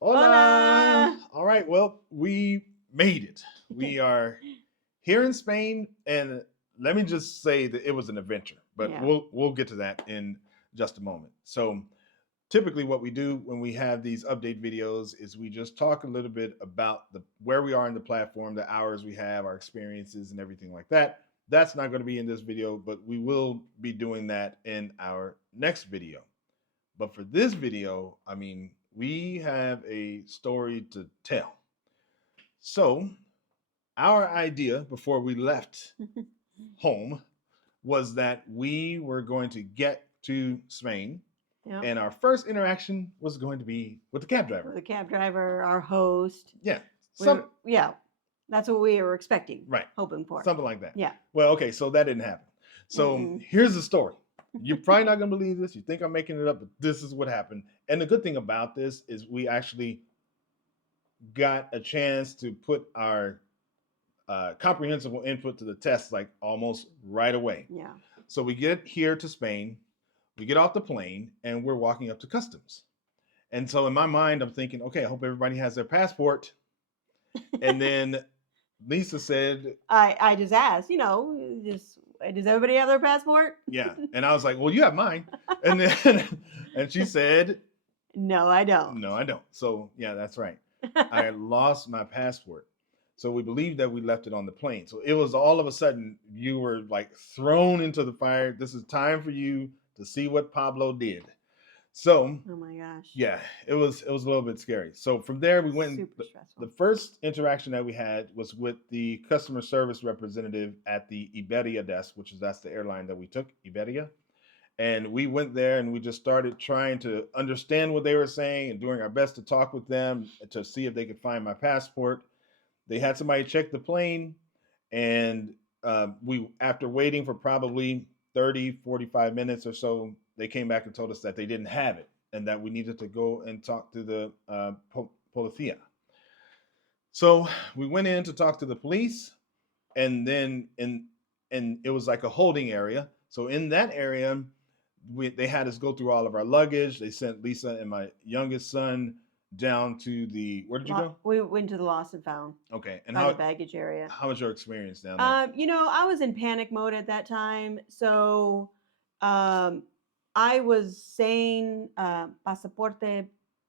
Hola. Hola. All right. Well, we made it. We are here in Spain, and let me just say that it was an adventure. But Yeah. we'll get to that in just a moment. So typically, what we do when we have these update videos is we just talk a little bit about the where we are in the platform, the hours we have, our experiences, and everything like that. That's not going to be in this video, but we will be doing that in our next video. But for this video, I mean, we have a story to tell. So, our idea before we left home was that we were going to get to Spain, Yeah. and our first interaction was going to be with the cab With driver. the cab driver, our host. Yeah, We're yeah. That's what we were expecting, right, hoping for. something like that. Yeah. Well, okay, so that didn't happen. So Mm-mm. here's the story. You're probably not gonna believe this. You think I'm making it up, but this is what happened. And the good thing about this is we actually got a chance to put our comprehensible input to the test like almost right away. Yeah. So we get here to Spain, we get off the plane, and we're walking up to customs. And so in my mind, I'm thinking, okay, I hope everybody has their passport. And then Lisa said, I just asked, just does everybody have their passport? yeah. And I was like, well, you have mine. And then and she said, No, I don't. no, I don't. So yeah, that's right. I had lost my passport. So we believed that we left it on the plane. So it was all of a sudden you were like thrown into the fire. This is time for you to see what Pablo did. So Oh my gosh. yeah, it was a little bit scary. So from there we went. Super stressful. The first interaction that we had was with the customer service representative at the Iberia desk, which is that's the airline that we took, Iberia. And we went there and we just started trying to understand what they were saying and doing our best to talk with them to see if they could find my passport. They had somebody check the plane, and we, after waiting for probably 30, 45 minutes or so, they came back and told us that they didn't have it and that we needed to go and talk to the policia. So we went in to talk to the police, and then and it was like a holding area. So in that area, they had us go through all of our luggage. They sent Lisa and my youngest son down to the, where did you go? We went to the lost and found Okay, and by the baggage area. how was your experience down there? I was in panic mode at that time, so um, I was saying pasaporte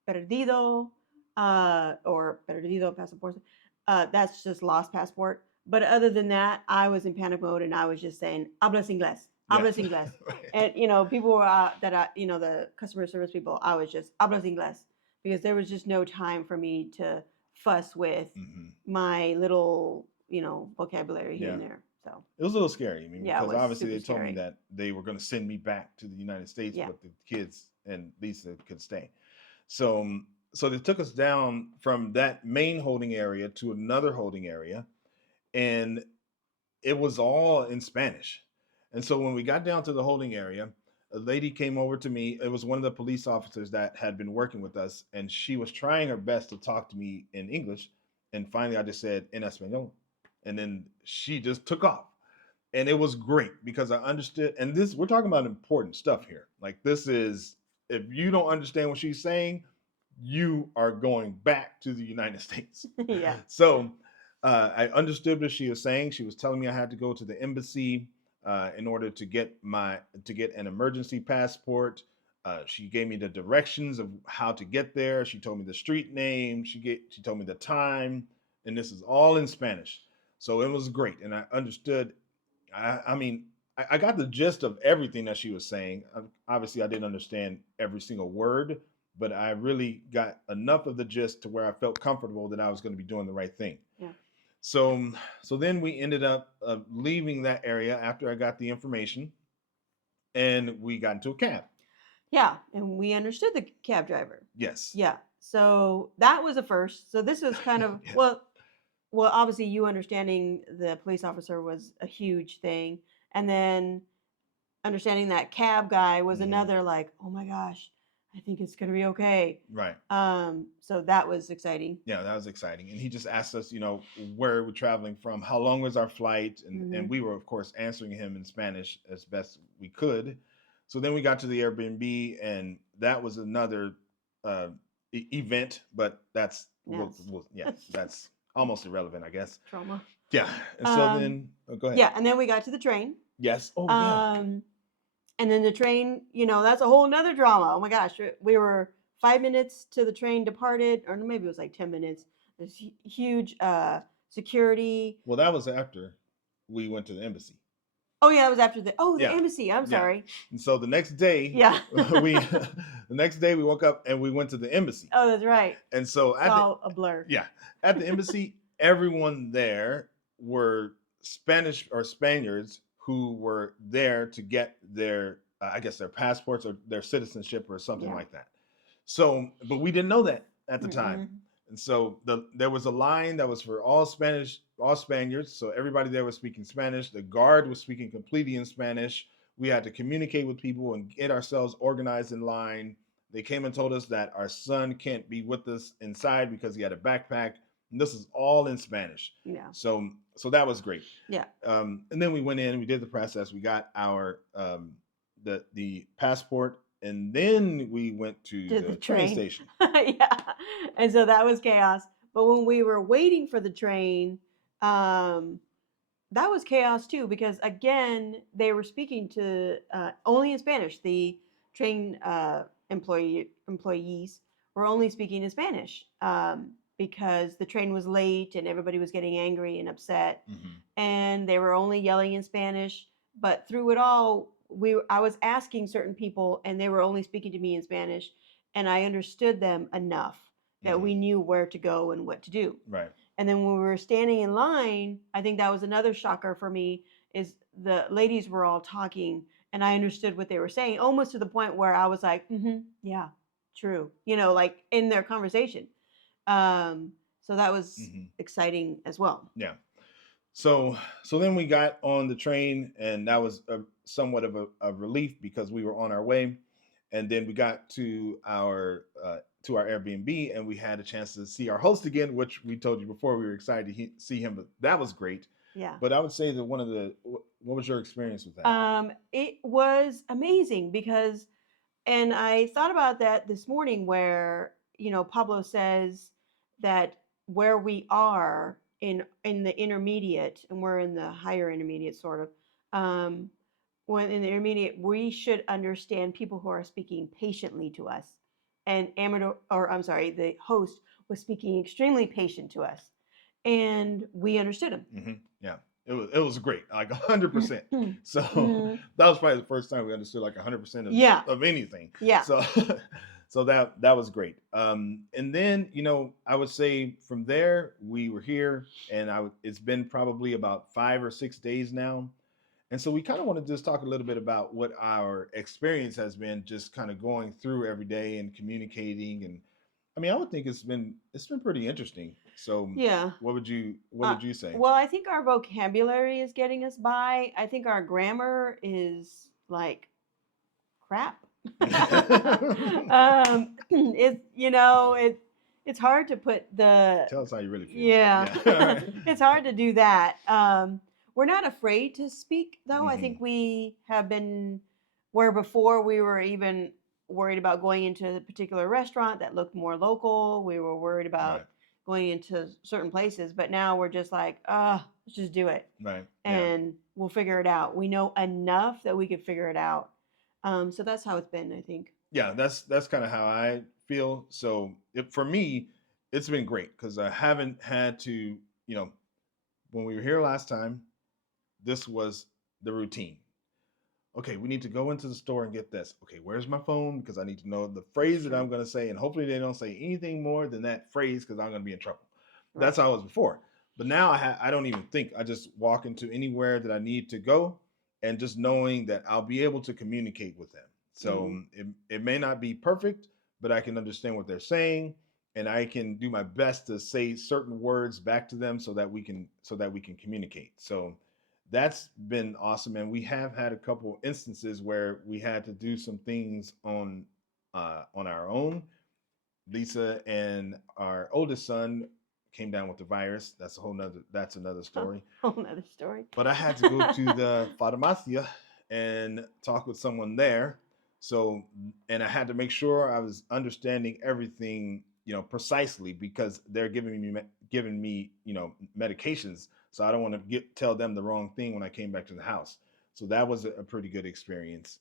perdido or perdido pasaporte. That's just lost passport. But other than that, I was in panic mode and I was just saying hablas inglés, Yeah. hablas inglés. And people were the customer service people. I was just hablas inglés because there was just no time for me to fuss with my little vocabulary here Yeah. and there. So It was a little scary. I mean, yeah, it because was obviously they super told me scary. that they were going to send me back to the United States, Yeah. but the kids and Lisa could stay. So, so they took us down from that main holding area to another holding area, and it was all in Spanish. And so when we got down to the holding area, a lady came over to me. It was one of the police officers that had been working with us, and she was trying her best to talk to me in English. And finally, I just said en español, and then she just took off. And it was great because I understood. And this, we're talking about important stuff here. Like, this is, if you don't understand what she's saying, you are going back to the United States. Yeah. So I understood what she was saying. She was telling me I had to go to the embassy in order to get an emergency passport. She gave me the directions of how to get there. She told me the street name. She told me the time, and this is all in Spanish. So it was great, and I understood. I mean, I got the gist of everything that she was saying. Obviously, I didn't understand every single word, but I really got enough of the gist to where I felt comfortable that I was going to be doing the right thing. Yeah. So then we ended up leaving that area after I got the information, and we got into a cab. Yeah, and we understood the cab driver. Yes. Yeah. So that was a first. So this was kind of Yeah. well, obviously you understanding the police officer was a huge thing, and then understanding that cab guy was another like, oh my gosh, I think it's gonna be okay. Right. So that was exciting. Yeah, that was exciting. And he just asked us, where we're traveling from, how long was our flight, and we were, of course, answering him in Spanish as best we could. So then we got to the Airbnb, and that was another event, but that's Yes. yeah, that's almost irrelevant, I guess. Trauma. Yeah. And so Um, then, oh, go ahead. yeah, and then we got to the train. Yes. Oh, yeah. Um, and then the train, that's a whole nother drama. Oh my gosh, we were 5 minutes to the train departed, or maybe it was like 10 minutes. There's huge security. Well, that was after we went to the embassy. Oh yeah, that was after the Yeah. embassy. I'm Yeah. sorry. And so the next day, Yeah. the next day we woke up and we went to the embassy. Oh, that's right. And so It's all a blur. yeah, at the embassy, everyone there were Spanish or Spaniards who were there to get their, I guess, their passports or their citizenship or something Yeah. like that. So, but we didn't know that at the time. Mm-mm. And so there was a line that was for all Spaniards. So everybody there was speaking Spanish. The guard was speaking completely in Spanish. We had to communicate with people and get ourselves organized in line. They came and told us that our son can't be with us inside because he had a backpack. And this is all in Spanish. Yeah. So that was great. Yeah. And then we went in, we did the process, we got our the passport, and then we went to the train station. Yeah. And so that was chaos. But when we were waiting for the train, that was chaos too, because again, they were speaking to only in Spanish. The train employees were only speaking in Spanish because the train was late and everybody was getting angry and upset, and they were only yelling in Spanish. But through it all, I was asking certain people, and they were only speaking to me in Spanish, and I understood them enough that we knew where to go and what to do. Right. And then when we were standing in line, I think that was another shocker for me, is the ladies were all talking and I understood what they were saying, almost to the point where I was like, yeah, true. Like in their conversation. So that was exciting as well. Yeah. So then we got on the train, and that was somewhat of a relief because we were on our way. And then we got to our Airbnb, and we had a chance to see our host again, which we told you before we were excited to see him. But that was great. Yeah. But I would say that what was your experience with that? It was amazing because, and I thought about that this morning, where Pablo says that where we are in the intermediate, and we're in the higher intermediate sort of. When in the intermediate, we should understand people who are speaking patiently to us. And the host was speaking extremely patient to us, and we understood him. Yeah, it was great, like 100%. So that was probably the first time we understood like 100% of anything. Yeah. So that was great. And then I would say from there we were here, and it's been probably about 5 or 6 days now. And so we kind of want to just talk a little bit about what our experience has been, just kind of going through every day and communicating. And I mean, I would think it's been pretty interesting. So yeah, what would you say? Well, I think our vocabulary is getting us by. I think our grammar is like crap. It's hard to put the. Tell us how you really feel. Yeah. It's hard to do that. We're not afraid to speak, though. I think we have been, where before we were even worried about going into a particular restaurant that looked more local. We were worried about going into certain places, but now we're just like, let's just do it. Right. And we'll figure it out. We know enough that we can figure it out. So that's how it's been, I think. Yeah, that's kind of how I feel. So for me, it's been great because I haven't had to, when we were here last time, this was the routine. Okay, we need to go into the store and get this. Okay, where's my phone? Because I need to know the phrase that I'm going to say, and hopefully they don't say anything more than that phrase because I'm going to be in trouble. Right. That's how I was before. But now I don't even think. I just walk into anywhere that I need to go, and just knowing that I'll be able to communicate with them. So it may not be perfect, but I can understand what they're saying, and I can do my best to say certain words back to them so that we can communicate. So that's been awesome. And we have had a couple instances where we had to do some things on our own. Lisa and our oldest son came down with the virus. That's another story. Whole nother story. But I had to go to the farmacia and talk with someone there So, and I had to make sure I was understanding everything, precisely, because they're giving me, medications. So I don't want to tell them the wrong thing when I came back to the house. So that was a pretty good experience.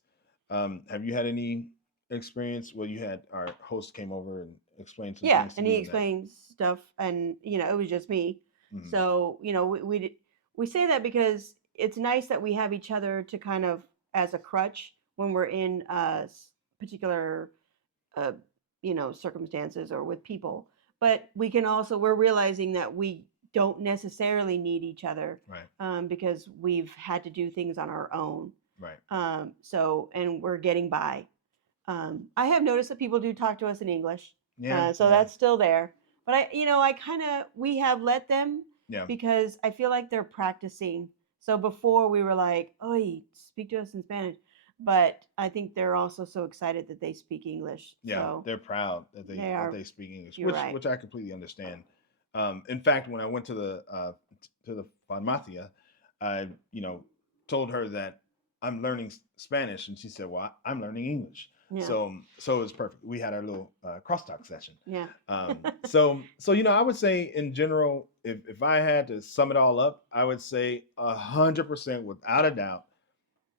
Have you had any experience? Well, you had our host came over and explained some Yeah, things to and he you in that. explains stuff, and it was just me. Mhm. So we say that because it's nice that we have each other to kind of as a crutch when we're in particular uh, circumstances or with people. But we're realizing that we don't necessarily need each other, Right. because we've had to do things on our own. Right. And we're getting by. I have noticed that people do talk to us in English, Yeah. so Yeah. that's still there. But I kind of we have let them Yeah. because I feel like they're practicing. So before we were like, "Oh, speak to us in Spanish," but I think they're also so excited that they speak English. Yeah, So they're proud that they they are. speak English, You're which right. I completely understand. In fact, when I went to the farmacia, I told her that I'm learning Spanish, and she said, "Well, I'm learning English." Yeah. So it was perfect. We had our little crosstalk session. Yeah. So I would say in general, if I had to sum it all up, I would say 100% without a doubt,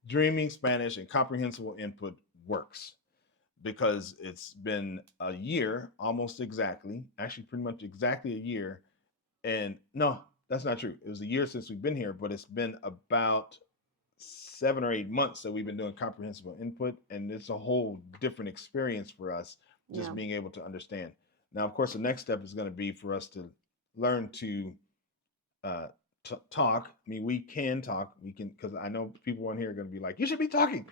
dreaming Spanish and comprehensible input works, because it's been a year almost exactly, actually pretty much exactly a year. And no, that's not true. It was a year since we've been here, but it's been about 7 or 8 months that we've been doing comprehensible input, and it's a whole different experience for us, Yeah. just being able to understand. Now, of course, the next step is going to be for us to learn to uh, talk. I mean, we can talk. We can, because I know people on here are going to be like, "You should be talking,"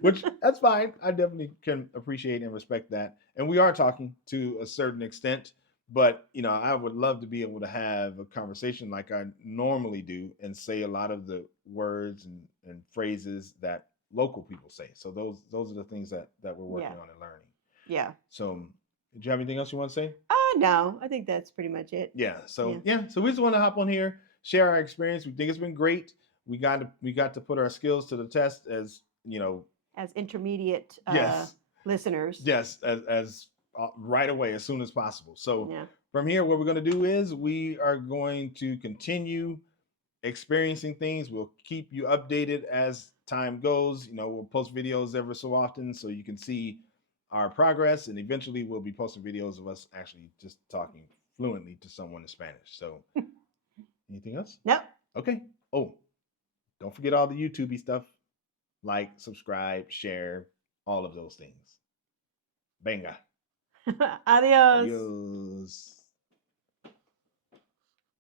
which that's fine. I definitely can appreciate and respect that, and we are talking to a certain extent. But I would love to be able to have a conversation like I normally do, and say a lot of the words and phrases that local people say. So those are the things that we're Yeah. working on and learning. Yeah. So, did you have anything else you want to say? No, I think that's pretty much it. Yeah. Yeah. So we just want to hop on here, share our experience. We think it's been great. We got to put our skills to the test, as As intermediate yes, listeners. yes, as right away, as soon as possible. So Yeah. from here, what we're going to do is we are going to continue experiencing things. We'll keep you updated as time goes. We'll post videos ever so often so you can see our progress, and eventually we'll be posting videos of us actually just talking fluently to someone in Spanish. So, anything else? Nope. Okay. Oh, don't forget all the YouTubey stuff. Like, subscribe, share, all of those things. Venga. Adios. Adios.